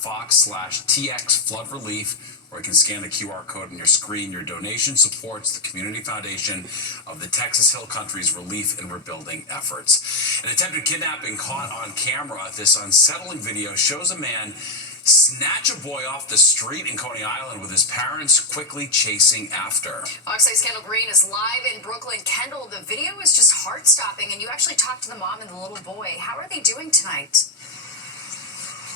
cbp.fox/TX flood relief, or you can scan the QR code on your screen. Your donation supports the Community Foundation of the Texas Hill Country's relief and rebuilding efforts. An attempted kidnapping caught on camera. This unsettling video shows a man snatch a boy off the street in Coney Island with his parents quickly chasing after. Fox 8's Kendall Green is live in Brooklyn. Kendall, the video is just heart-stopping, and you actually talked to the mom and the little boy. How are they doing tonight?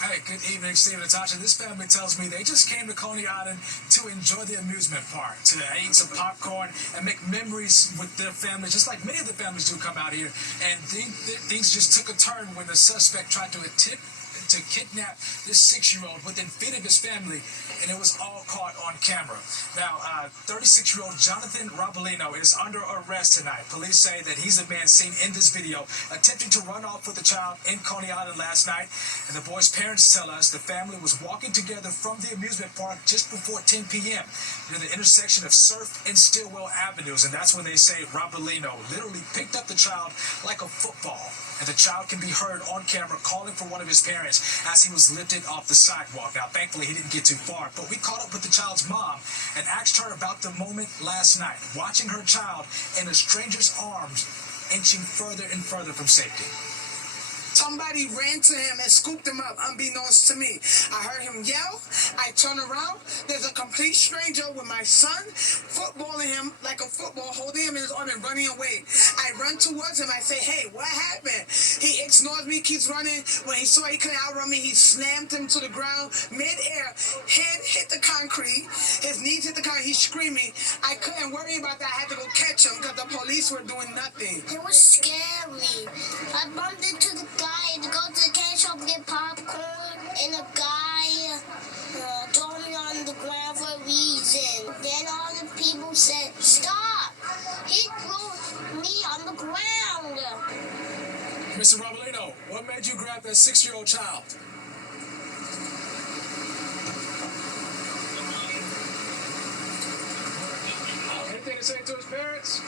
Hey, good evening, Steve and Natasha. This family tells me they just came to Coney Island to enjoy the amusement park, to eat some popcorn and make memories with their family, just like many of the families do come out here. And things just took a turn when the suspect tried to attempt to kidnap this 6-year-old within feet of his family, and it was all caught on camera. Now, 36-year-old Jonathan Robolino is under arrest tonight. Police say that he's the man seen in this video attempting to run off with the child in Coney Island last night. And the boy's parents tell us the family was walking together from the amusement park just before 10 p.m. near the intersection of Surf and Stillwell Avenues, and that's when they say Robolino literally picked up the child like a football. And the child can be heard on camera calling for one of his parents as he was lifted off the sidewalk. Now, thankfully, he didn't get too far, but we caught up with the child's mom and asked her about the moment last night, watching her child in a stranger's arms, inching further and further from safety. Somebody ran to him and scooped him up, unbeknownst to me. I heard him yell. I turn around. There's a complete stranger with my son, footballing him like a football, holding him in his arm and running away. I run towards him. I say, hey, what happened? He ignores me, keeps running. When he saw he couldn't outrun me, he slammed him to the ground, mid-air. Head hit the concrete. His knees hit the concrete. He's screaming. I couldn't worry about that. I had to go catch him because the police were doing nothing. It was scary. I bumped into the guy to go to the candy shop to get popcorn, and the guy threw me on the ground for a reason. Then all the people said, stop! He threw me on the ground. Mr. Robolino, what made you grab that 6-year-old child? Anything to say to his parents?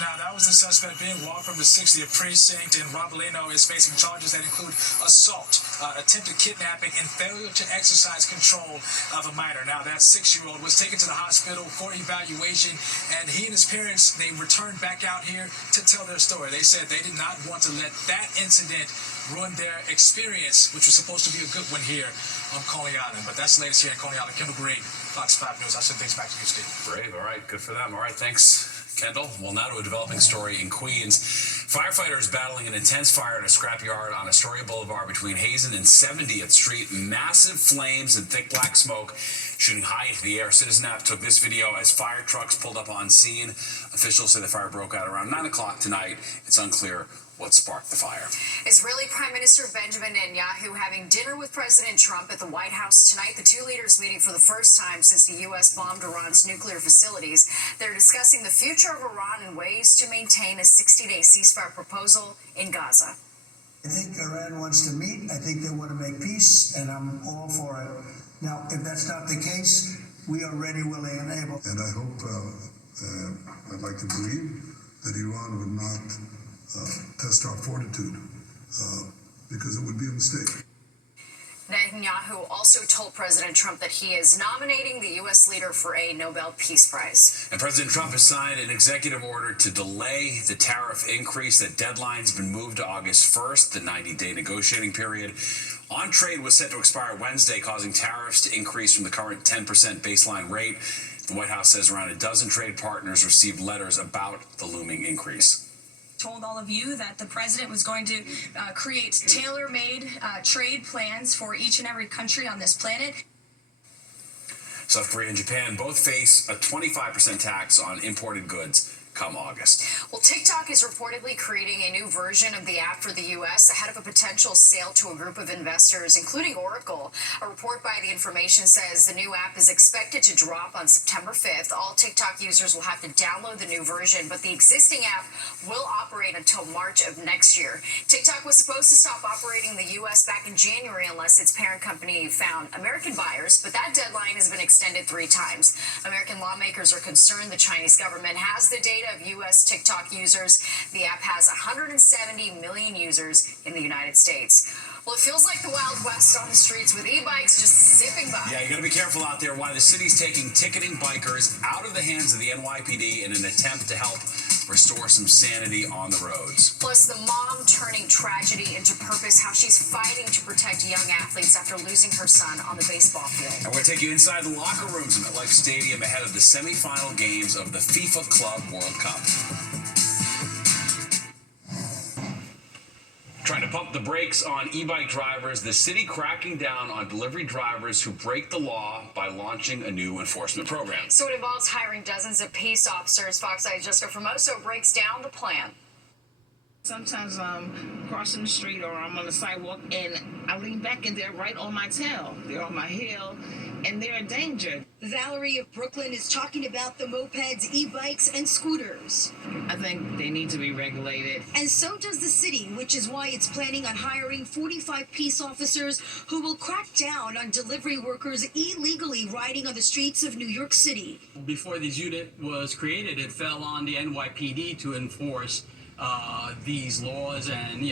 Now, that was the suspect being walked from the 60th precinct, and Robolino is facing charges that include assault, attempted kidnapping, and failure to exercise control of a minor. Now, that 6-year-old was taken to the hospital for evaluation, and he and his parents, they returned back out here to tell their story. They said they did not want to let that incident ruin their experience, which was supposed to be a good one here on Coney Island. But that's the latest here in Coney Island. Kendall Green, Fox 5 News. I'll send things back to you, Steve. Brave. All right. Good for them. All right. Thanks, Kendall. Well, now to a developing story in Queens. Firefighters battling an intense fire at a scrapyard on Astoria Boulevard between Hazen and 70th Street. Massive flames and thick black smoke shooting high into the air. Citizen App took this video as fire trucks pulled up on scene. Officials say the fire broke out around 9 o'clock tonight. It's unclear what sparked the fire. Israeli Prime Minister Benjamin Netanyahu having dinner with President Trump at the White House tonight. The two leaders meeting for the first time since the U.S. bombed Iran's nuclear facilities. They're discussing the future of Iran and ways to maintain a 60-day ceasefire proposal in Gaza. I think Iran wants to meet. I think they want to make peace, and I'm all for it. Now, if that's not the case, we are ready, willing, and able. And I hope, I'd like to believe that Iran would not test our fortitude, because it would be a mistake. Netanyahu also told President Trump that he is nominating the U.S. leader for a Nobel Peace Prize. And President Trump has signed an executive order to delay the tariff increase. That deadline's been moved to August 1st, the 90-day negotiating period. On trade was set to expire Wednesday, causing tariffs to increase from the current 10% baseline rate. The White House says around a dozen trade partners received letters about the looming increase. Told all of you that the president was going to create tailor-made trade plans for each and every country on this planet. South Korea and Japan both face a 25% tax on imported goods come August. Well, TikTok is reportedly creating a new version of the app for the U.S. ahead of a potential sale to a group of investors, including Oracle. A report by The Information says the new app is expected to drop on September 5th. All TikTok users will have to download the new version, but the existing app will operate until March of next year. TikTok was supposed to stop operating in the U.S. back in January unless its parent company found American buyers, but that deadline has been extended 3 times. American lawmakers are concerned the Chinese government has the data data of U.S. TikTok users. The app has 170 million users in the United States. Well, it feels like the Wild West on the streets with e-bikes just zipping by. Yeah, you got to be careful out there. Why the city's taking ticketing bikers out of the hands of the NYPD in an attempt to help restore some sanity on the roads. Plus, the mom turning tragedy into purpose, how she's fighting to protect young athletes after losing her son on the baseball field. And we're going to take you inside the locker rooms at MetLife Stadium ahead of the semifinal games of the FIFA Club World Cup. Trying to pump the brakes on e-bike drivers, the city cracking down on delivery drivers who break the law by launching a new enforcement program. So it involves hiring dozens of peace officers. Fox 8's Jessica Formoso breaks down the plan. Sometimes I'm crossing the street or I'm on the sidewalk and I lean back and they're right on my tail. They're on my heel and they're a danger. Valerie of Brooklyn is talking about the mopeds, e-bikes, and scooters. I think they need to be regulated. And so does the city, which is why it's planning on hiring 45 peace officers who will crack down on delivery workers illegally riding on the streets of New York City. Before this unit was created, it fell on the NYPD to enforce these laws and,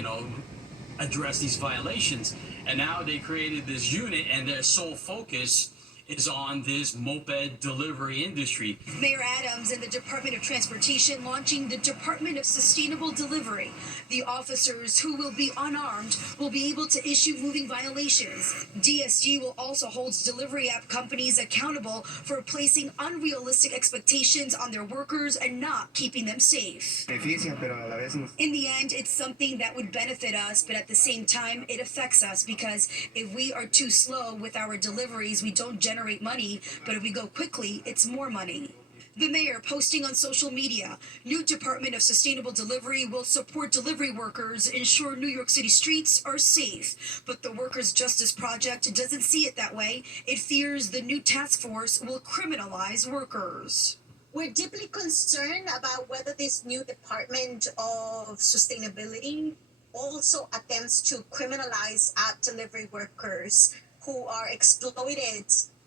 address these violations. And now they created this unit and their sole focus is on this moped delivery industry. Mayor Adams and the Department of Transportation launching the Department of Sustainable Delivery. The officers, who will be unarmed, will be able to issue moving violations. DSG will also hold delivery app companies accountable for placing unrealistic expectations on their workers and not keeping them safe. In the end, it's something that would benefit us, but at the same time, it affects us because if we are too slow with our deliveries, we don't generate money, but if we go quickly, it's more money. The mayor posting on social media, new Department of Sustainable Delivery will support delivery workers, ensure New York City streets are safe. But the Workers' Justice Project doesn't see it that way. It fears the new task force will criminalize workers. We're deeply concerned about whether this new Department of Sustainability also attempts to criminalize app delivery workers who are exploited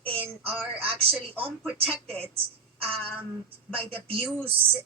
and are actually unprotected by the abuse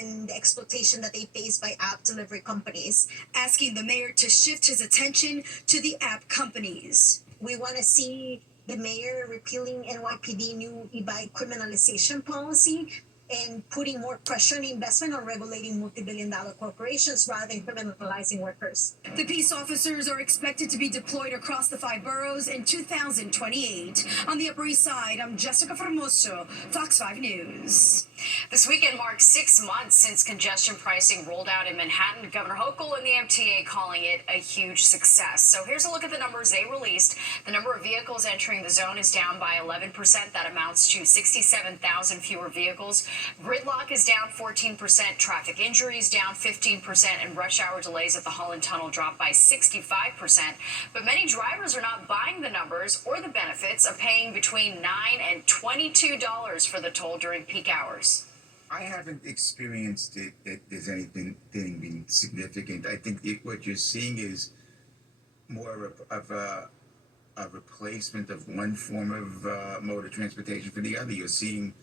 and the exploitation that they face by app delivery companies. Asking the mayor to shift his attention to the app companies. We want to see the mayor repealing NYPD new e-bike criminalization policy and putting more pressure and investment on regulating multi-billion-dollar corporations rather than criminalizing workers. The peace officers are expected to be deployed across the 5 boroughs in 2028. On the Upper East Side, I'm Jessica Formoso, Fox 5 News. This weekend marks 6 months since congestion pricing rolled out in Manhattan. Governor Hochul and the MTA calling it a huge success. So here's a look at the numbers they released. The number of vehicles entering the zone is down by 11%. That amounts to 67,000 fewer vehicles. Gridlock is down 14%, traffic injuries down 15%, and rush hour delays at the Holland Tunnel dropped by 65%. But many drivers are not buying the numbers or the benefits of paying between $9 and $22 for the toll during peak hours. I haven't experienced it that there's anything been significant. I think what you're seeing is more of a replacement of one form of mode of transportation for the other. You're seeing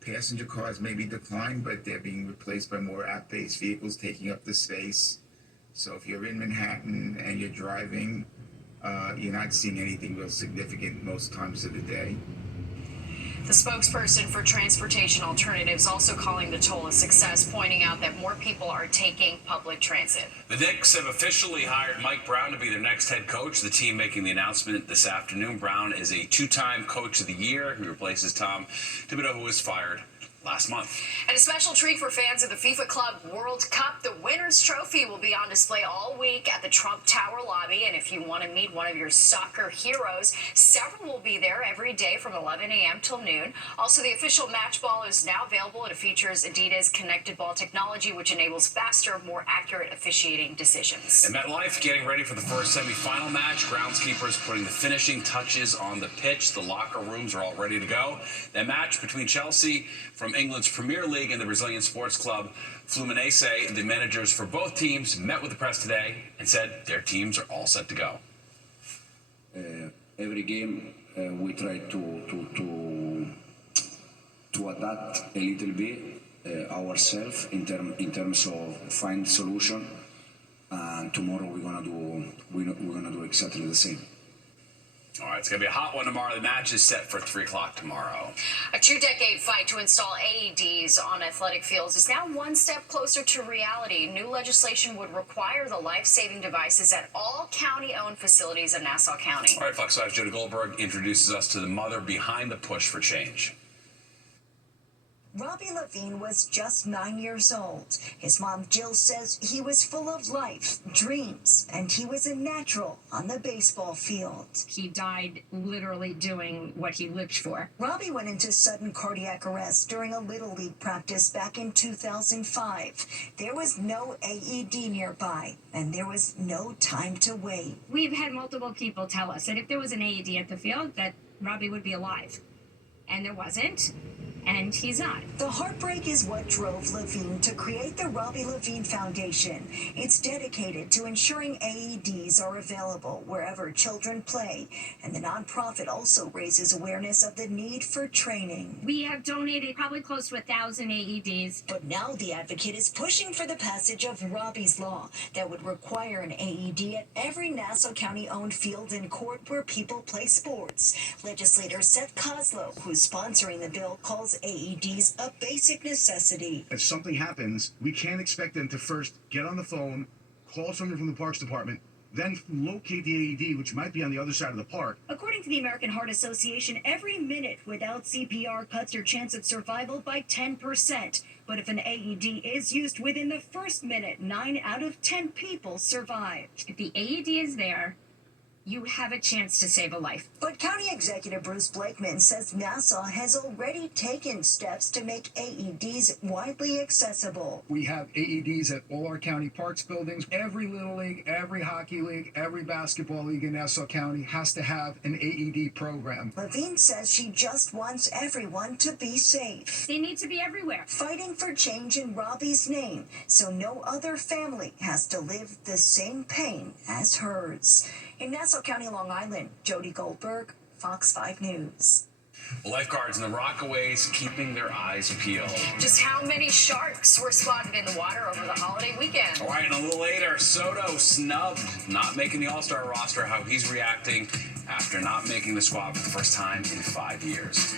passenger cars maybe decline, but they're being replaced by more app-based vehicles taking up the space. So if you're in Manhattan and you're driving, you're not seeing anything real significant most times of the day. The spokesperson for Transportation Alternatives also calling the toll a success, pointing out that more people are taking public transit. The Knicks have officially hired Mike Brown to be their next head coach. The team making the announcement this afternoon. Brown is a 2-time Coach of the Year. He replaces Tom Thibodeau, who was fired last month. And a special treat for fans of the FIFA Club World Cup. The winner's trophy will be on display all week at the Trump Tower lobby. And if you want to meet one of your soccer heroes, several will be there every day from 11 a.m. till noon. Also, the official match ball is now available. It features Adidas Connected Ball technology, which enables faster, more accurate officiating decisions. And MetLife getting ready for the first semifinal match. Groundskeepers putting the finishing touches on the pitch. The locker rooms are all ready to go. That match between Chelsea from England's Premier League and the Brazilian sports club Fluminense. The managers for both teams met with the press today and said their teams are all set to go. Every game we try to adapt a little bit. ourselves in terms of find solution, and tomorrow we're gonna do exactly the same. All right, it's going to be a hot one tomorrow. The match is set for 3 o'clock tomorrow. A 2-decade fight to install AEDs on athletic fields is now one step closer to reality. New legislation would require the life-saving devices at all county-owned facilities in Nassau County. All right, Fox 5's Jody Goldberg introduces us to the mother behind the push for change. Robbie Levine was just 9 years old. His mom, Jill, says he was full of life, dreams, and he was a natural on the baseball field. He died literally doing what he lived for. Robbie went into sudden cardiac arrest during a Little League practice back in 2005. There was no AED nearby, and there was no time to wait. We've had multiple people tell us that if there was an AED at the field, that Robbie would be alive. And there wasn't. And he's not. The heartbreak is what drove Levine to create the Robbie Levine Foundation. It's dedicated to ensuring AEDs are available wherever children play, and the nonprofit also raises awareness of the need for training. We have donated probably close to 1,000 AEDs. But now the advocate is pushing for the passage of Robbie's Law that would require an AED at every Nassau County-owned field and court where people play sports. Legislator Seth Kozlow, who's sponsoring the bill, calls AEDs a basic necessity. If something happens, we can't expect them to first get on the phone, call someone from the Parks Department, then locate the AED, which might be on the other side of the park. According to the American Heart Association, every minute without CPR cuts your chance of survival by 10%. But if an AED is used within the first minute, 9 out of 10 people survive. If the AED is there, you have a chance to save a life. But County Executive Bruce Blakeman says Nassau has already taken steps to make AEDs widely accessible. We have AEDs at all our county parks buildings. Every Little League, every hockey league, every basketball league in Nassau County has to have an AED program. Levine says she just wants everyone to be safe. They need to be everywhere. Fighting for change in Robbie's name so no other family has to live the same pain as hers. In Nassau County, Long Island, Jody Goldberg, Fox 5 News. Lifeguards in the Rockaways keeping their eyes peeled. Just how many sharks were spotted in the water over the holiday weekend? All right, and a little later, Soto snubbed, not making the All-Star roster, how he's reacting after not making the squad for the first time in 5 years.